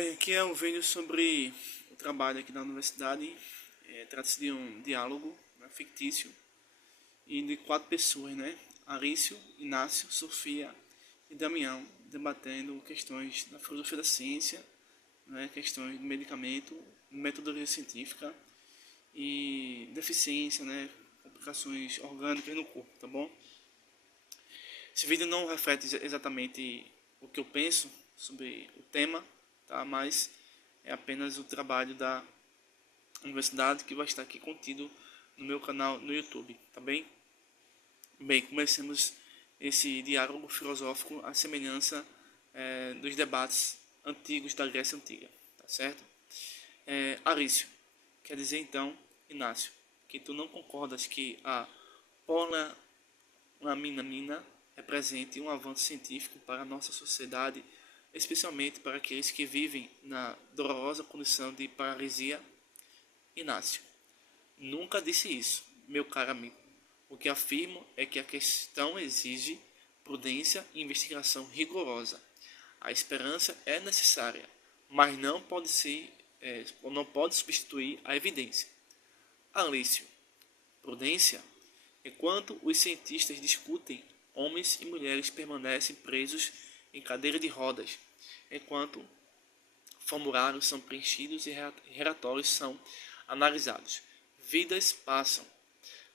Bem, aqui é um vídeo sobre o trabalho aqui da universidade. Trata-se de um diálogo, né, fictício e de 4 pessoas, né? Arício, Inácio, Sofia e Damião, debatendo questões da filosofia da ciência, né, questões de medicamento, metodologia científica e deficiência, né, complicações orgânicas no corpo, tá bom? Esse vídeo não reflete exatamente o que eu penso sobre o tema, tá? Mas é apenas o trabalho da universidade que vai estar aqui contido no meu canal no YouTube, tá bem? Bem, comecemos esse diálogo filosófico à semelhança dos debates antigos da Grécia Antiga, tá certo? Arício, quer dizer então, Inácio, que tu não concordas que a polilaminamina represente um avanço científico para a nossa sociedade, especialmente para aqueles que vivem na dolorosa condição de paralisia? Inácio, nunca disse isso, meu caro amigo. O que afirmo é que a questão exige prudência e investigação rigorosa. A esperança é necessária, mas não pode substituir a evidência. Alício, prudência? Enquanto os cientistas discutem, homens e mulheres permanecem presos em cadeira de rodas, enquanto formulários são preenchidos e relatórios são analisados. Vidas passam.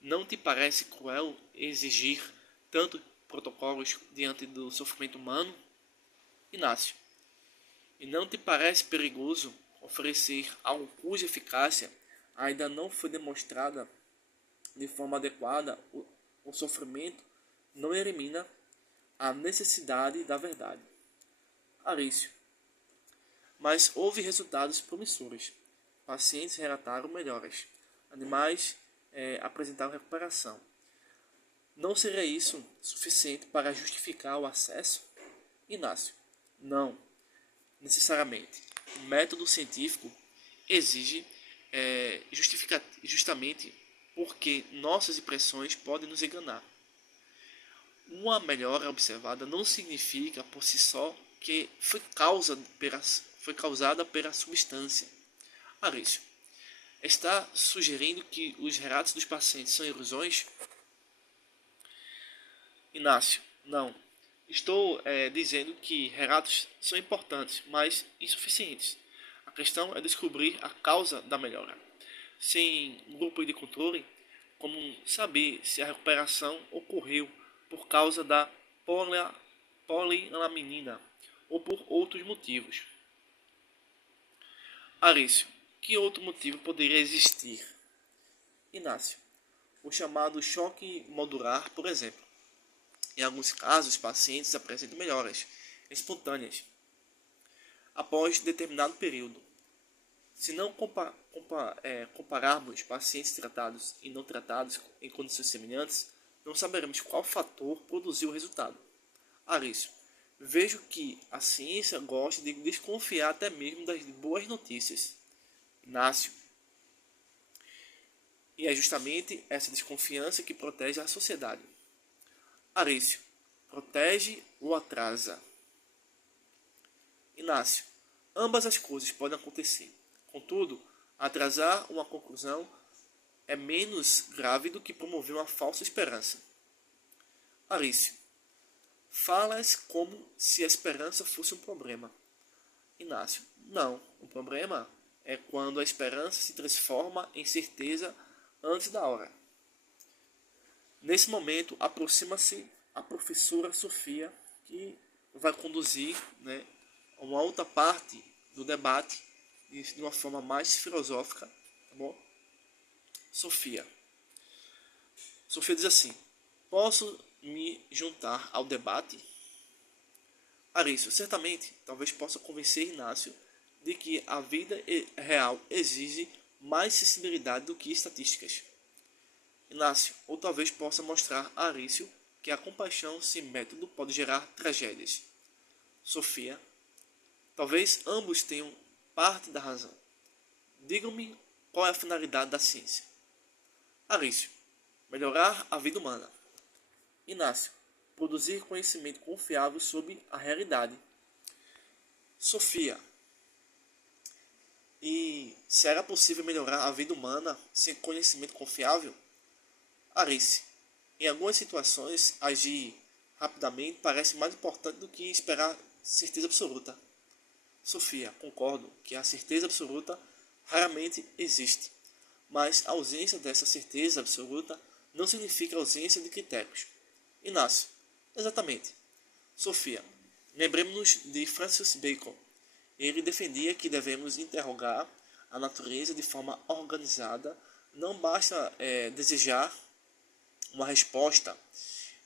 Não te parece cruel exigir tantos protocolos diante do sofrimento humano? Inácio, e não te parece perigoso oferecer algo cuja eficácia ainda não foi demonstrada de forma adequada? O sofrimento não elimina a necessidade da verdade. Arício, mas houve resultados promissores. Pacientes relataram melhoras. Animais apresentaram recuperação. Não seria isso suficiente para justificar o acesso? Inácio, não necessariamente. O método científico exige justamente porque nossas impressões podem nos enganar. Uma melhora observada não significa por si só que foi causada pela substância. Arício, está sugerindo que os relatos dos pacientes são ilusões? Inácio, não. Estou dizendo que relatos são importantes, mas insuficientes. A questão é descobrir a causa da melhora. Sem grupo de controle, como saber se a recuperação ocorreu por causa da polilaminina ou por outros motivos? Arício, que outro motivo poderia existir? Inácio, o chamado choque modular, por exemplo. Em alguns casos, pacientes apresentam melhoras espontâneas após determinado período. Se não compararmos pacientes tratados e não tratados em condições semelhantes, não saberemos qual fator produziu o resultado. Arício, vejo que a ciência gosta de desconfiar até mesmo das boas notícias. Inácio, e é justamente essa desconfiança que protege a sociedade. Arício, protege ou atrasa? Inácio, ambas as coisas podem acontecer. Contudo, atrasar uma conclusão é menos grave do que promover uma falsa esperança. Arício, falas como se a esperança fosse um problema. Inácio, não. O problema é quando a esperança se transforma em certeza antes da hora. Nesse momento, aproxima-se a professora Sofia, que vai conduzir, né, uma outra parte do debate de uma forma mais filosófica, tá bom? Sofia diz assim: posso me juntar ao debate? Arício, certamente, talvez possa convencer Inácio de que a vida real exige mais sensibilidade do que estatísticas. Inácio, ou talvez possa mostrar a Arício que a compaixão sem método pode gerar tragédias. Sofia, talvez ambos tenham parte da razão. Digam-me qual é a finalidade da ciência. Arício, melhorar a vida humana. Inácio, produzir conhecimento confiável sobre a realidade. Sofia, E será possível melhorar a vida humana sem conhecimento confiável? Arice. Em algumas situações, agir rapidamente parece mais importante do que esperar certeza absoluta. Sofia. Concordo que a certeza absoluta raramente existe, mas a ausência dessa certeza absoluta não significa ausência de critérios. Inácio. Exatamente. Sofia. Lembremos-nos de Francis Bacon. Ele defendia que devemos interrogar a natureza de forma organizada. Não basta desejar uma resposta,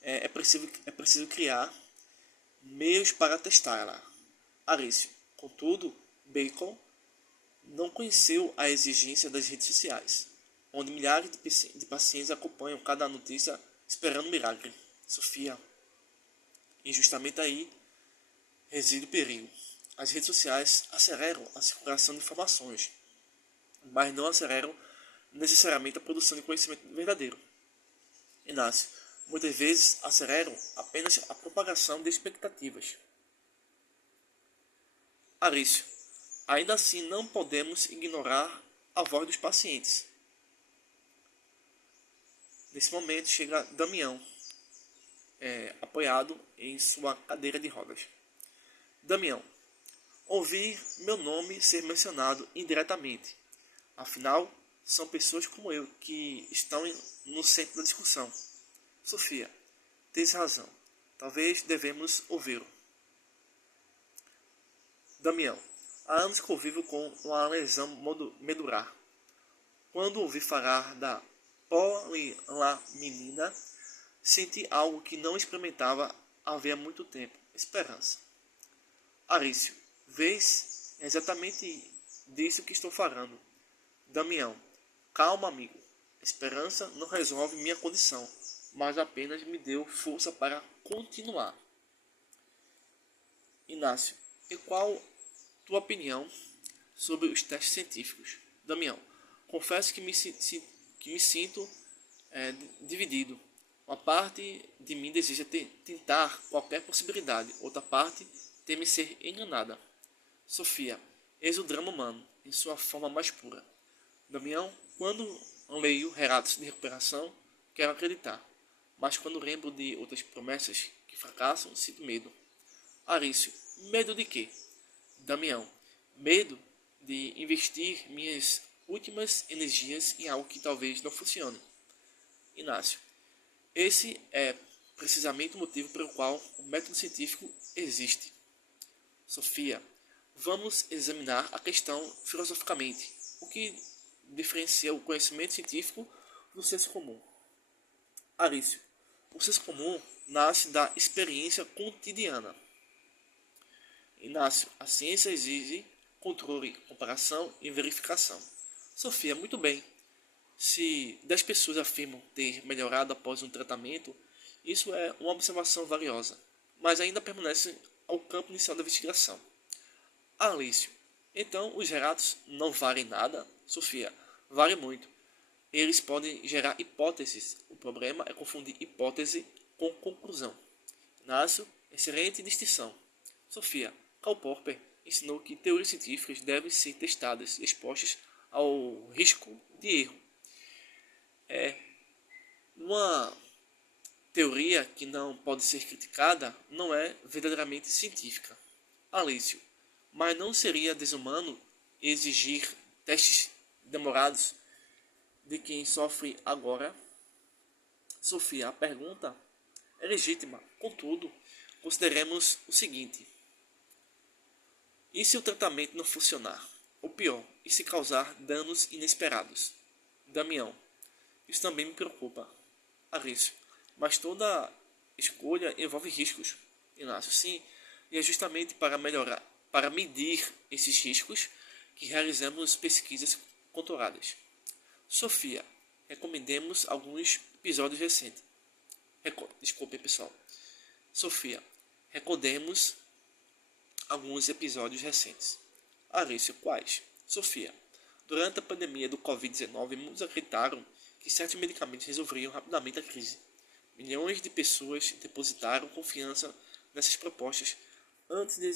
é preciso criar meios para testá-la. Arício. Contudo, Bacon não conheceu a exigência das redes sociais, onde milhares de pacientes acompanham cada notícia esperando um milagre. Sofia. E justamente aí reside o perigo. As redes sociais aceleram a circulação de informações, mas não aceleram necessariamente a produção de conhecimento verdadeiro. Inácio. Muitas vezes aceleram apenas a propagação de expectativas. Arício. Ainda assim, não podemos ignorar a voz dos pacientes. Nesse momento chega Damião, apoiado em sua cadeira de rodas. Damião. Ouvir meu nome ser mencionado indiretamente. Afinal, são pessoas como eu que estão no centro da discussão. Sofia. Tens razão. Talvez devemos ouvi-lo. Damião. Há anos que eu vivo com uma lesão medular. Quando ouvi falar da polilaminina, senti algo que não experimentava havia muito tempo. Esperança. Arício. Vês? É exatamente disso que estou falando. Damião. Calma, amigo. Esperança não resolve minha condição, mas apenas me deu força para continuar. Inácio. E qual tua opinião sobre os testes científicos? Damião. Confesso que me sinto dividido. Uma parte de mim deseja tentar qualquer possibilidade, outra parte teme ser enganada. Sofia. Eis o drama humano, em sua forma mais pura. Damião. Quando leio relatos de recuperação, quero acreditar, mas quando lembro de outras promessas que fracassam, sinto medo. Arício. Medo de quê? Damião. Medo de investir minhas últimas energias em algo que talvez não funcione. Inácio. Esse é precisamente o motivo pelo qual o método científico existe. Sofia. Vamos examinar a questão filosoficamente. O que diferencia o conhecimento científico do senso comum? Arício. O senso comum nasce da experiência cotidiana. Inácio. A ciência exige controle, comparação e verificação. Sofia. Muito bem. Se 10 pessoas afirmam ter melhorado após um tratamento, isso é uma observação valiosa, mas ainda permanece ao campo inicial da investigação. Alício. Então, os relatos não valem nada? Sofia. Vale muito. Eles podem gerar hipóteses. O problema é confundir hipótese com conclusão. Inácio. Excelente distinção. Sofia. Karl Popper ensinou que teorias científicas devem ser testadas, expostas ao risco de erro. Uma teoria que não pode ser criticada não é verdadeiramente científica. Alício. Mas não seria desumano exigir testes demorados de quem sofre agora? Sofia. A pergunta é legítima. Contudo, consideremos o seguinte. E se o tratamento não funcionar? Ou pior, e se causar danos inesperados? Damião. Isso também me preocupa. Arício. Mas toda escolha envolve riscos. Inácio. Sim, e é justamente para medir esses riscos que realizamos pesquisas controladas. Sofia. Recomendemos alguns episódios recentes. Desculpe, pessoal. Sofia. Recordemos alguns episódios recentes. Arício. Quais? Sofia. Durante a pandemia do Covid-19, muitos acreditaram que certos medicamentos resolveriam rapidamente a crise. Milhões de pessoas depositaram confiança nessas propostas antes de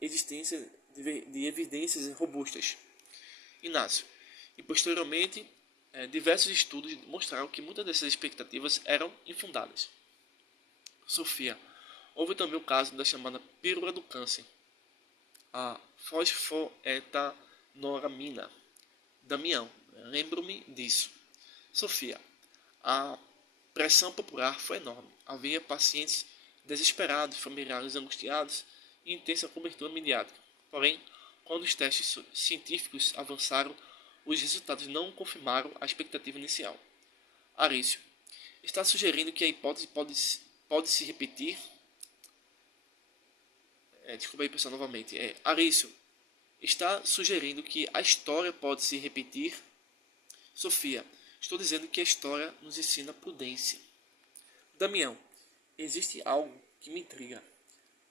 existência de evidências robustas. Inácio. E posteriormente, diversos estudos mostraram que muitas dessas expectativas eram infundadas. Sofia. Houve também o caso da chamada pílula do câncer, a fosfoetanoramina. Damião. Lembro-me disso. Sofia. A pressão popular foi enorme. Havia pacientes desesperados, familiares angustiados e intensa cobertura midiática. Porém, quando os testes científicos avançaram, os resultados não confirmaram a expectativa inicial. Arício. Está sugerindo que a hipótese pode se repetir? Desculpa aí, pessoal, novamente. Arício. Está sugerindo que a história pode se repetir? Sofia. Estou dizendo que a história nos ensina prudência. Damião. Existe algo que me intriga.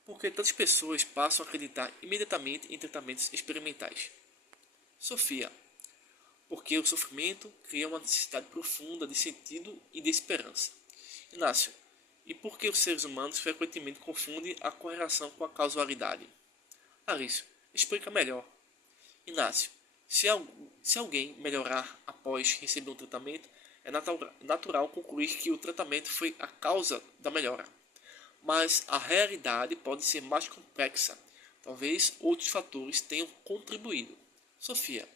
Por que tantas pessoas passam a acreditar imediatamente em tratamentos experimentais? Sofia. Porque o sofrimento cria uma necessidade profunda de sentido e de esperança. Inácio. E por que os seres humanos frequentemente confundem a correlação com a causalidade? Arício. Explica melhor. Inácio. Se alguém melhorar após receber um tratamento, é natural concluir que o tratamento foi a causa da melhora. Mas a realidade pode ser mais complexa. Talvez outros fatores tenham contribuído. Sofia.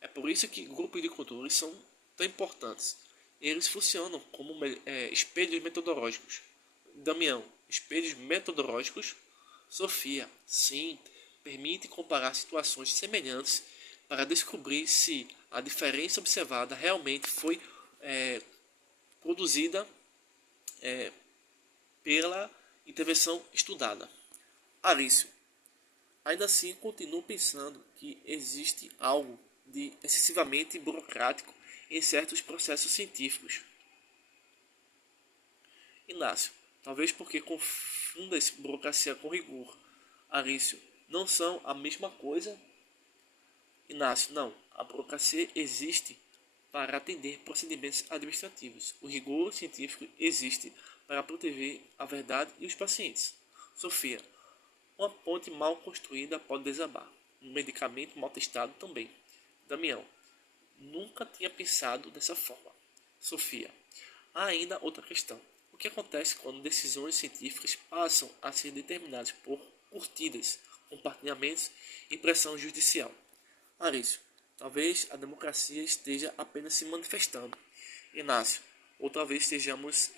É por isso que grupos de culturas são tão importantes. Eles funcionam como espelhos metodológicos. Damião. Espelhos metodológicos? Sofia. Sim. Permite comparar situações semelhantes para descobrir se a diferença observada realmente foi produzida pela intervenção estudada. Arício. Ainda assim, continuo pensando que existe algo de excessivamente burocrático em certos processos científicos. Inácio. Talvez porque confundas burocracia com rigor. Arício. Não são a mesma coisa? Inácio. Não. A burocracia existe para atender procedimentos administrativos. O rigor científico existe para proteger a verdade e os pacientes. Sofia. Uma ponte mal construída pode desabar. Um medicamento mal testado também. Damião. Nunca tinha pensado dessa forma. Sofia. Há ainda outra questão. O que acontece quando decisões científicas passam a ser determinadas por curtidas, compartilhamentos e pressão judicial? Arício. Talvez a democracia esteja apenas se manifestando. Inácio. Ou talvez estejamos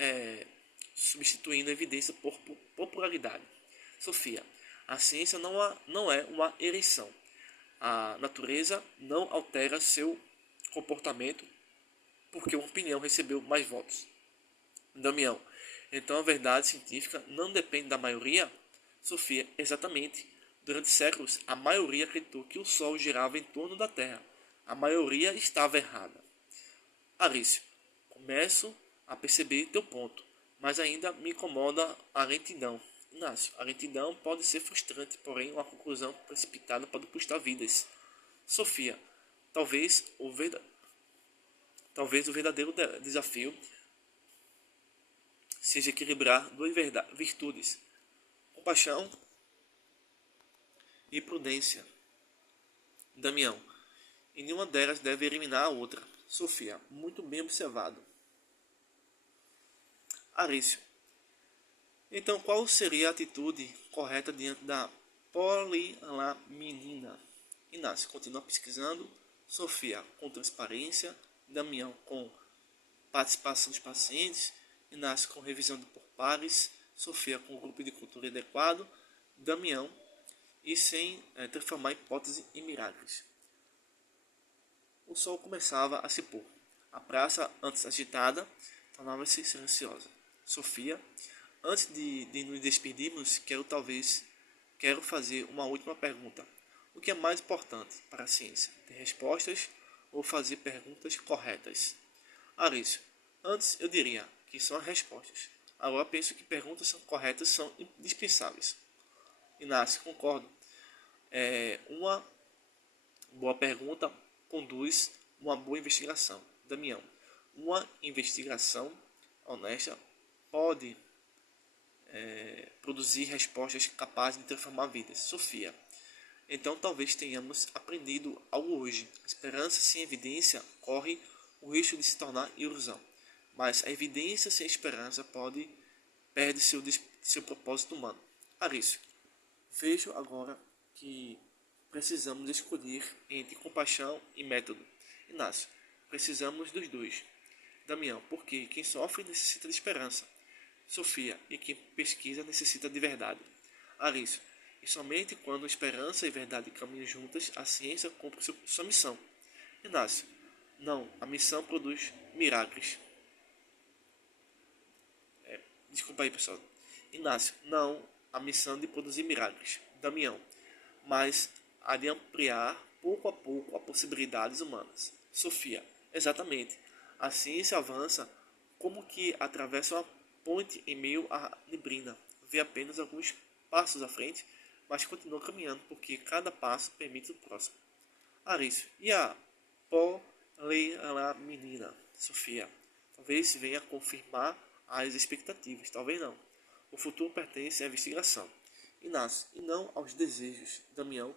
substituindo a evidência por popularidade. Sofia. A ciência não é uma eleição. A natureza não altera seu comportamento porque uma opinião recebeu mais votos. Damião. Então a verdade científica não depende da maioria? Sofia. Exatamente. Durante séculos, a maioria acreditou que o Sol girava em torno da Terra. A maioria estava errada. Arício. Começo a perceber teu ponto, mas ainda me incomoda a lentidão. Inácio. A lentidão pode ser frustrante, porém uma conclusão precipitada pode custar vidas. Sofia. Talvez o verdadeiro desafio seja equilibrar duas virtudes: compaixão e prudência. Damião. E nenhuma delas deve eliminar a outra. Sofia. Muito bem observado. Arício. Então, qual seria a atitude correta diante da polilaminina? Inácio. Continua pesquisando. Sofia. Com transparência. Damião. Com participação dos pacientes. Inácio. Com revisão por pares. Sofia. Com grupo de cultura adequado. Damião. E sem transformar hipótese em milagres. O sol começava a se pôr. A praça, antes agitada, tornava-se silenciosa. Sofia. Antes de nos despedirmos, quero fazer uma última pergunta. O que é mais importante para a ciência? Ter respostas ou fazer perguntas corretas? Arício. Antes eu diria que são as respostas. Agora penso que perguntas corretas são indispensáveis. Inácio. Concordo. Uma boa pergunta conduz uma boa investigação. Damião. Uma investigação honesta pode produzir respostas capazes de transformar vidas. Sofia. Então talvez tenhamos aprendido algo hoje. A esperança sem evidência corre o risco de se tornar ilusão. Mas a evidência sem esperança perde seu propósito humano. Arício, vejo agora que precisamos escolher entre compaixão e método. Inácio, precisamos dos dois. Damião, porque quem sofre necessita de esperança. Sofia, e quem pesquisa necessita de verdade. Arício, e somente quando esperança e verdade caminham juntas, a ciência cumpre sua missão. Inácio, não, a missão produz milagres. Desculpa aí, pessoal. Inácio, não a missão de produzir milagres. Damião, mas a de ampliar pouco a pouco as possibilidades humanas. Sofia, exatamente. A ciência avança como que atravessa uma ponte em meio à neblina. Vê apenas alguns passos à frente, mas continua caminhando porque cada passo permite o próximo. Arício, e a menina, Sofia? Talvez venha confirmar as expectativas, talvez não. O futuro pertence à investigação. Inácio, e não aos desejos, Damião,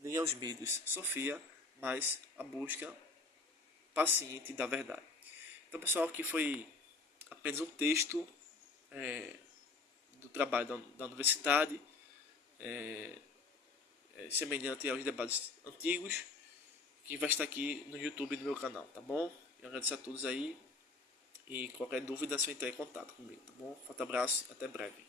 nem aos medos, Sofia, mas a busca paciente da verdade. Então, pessoal, aqui foi apenas um texto do trabalho da universidade, semelhante aos debates antigos, que vai estar aqui no YouTube do meu canal, tá bom? Eu agradeço a todos aí e qualquer dúvida é só entrar em contato comigo, tá bom? Forte abraço e até breve.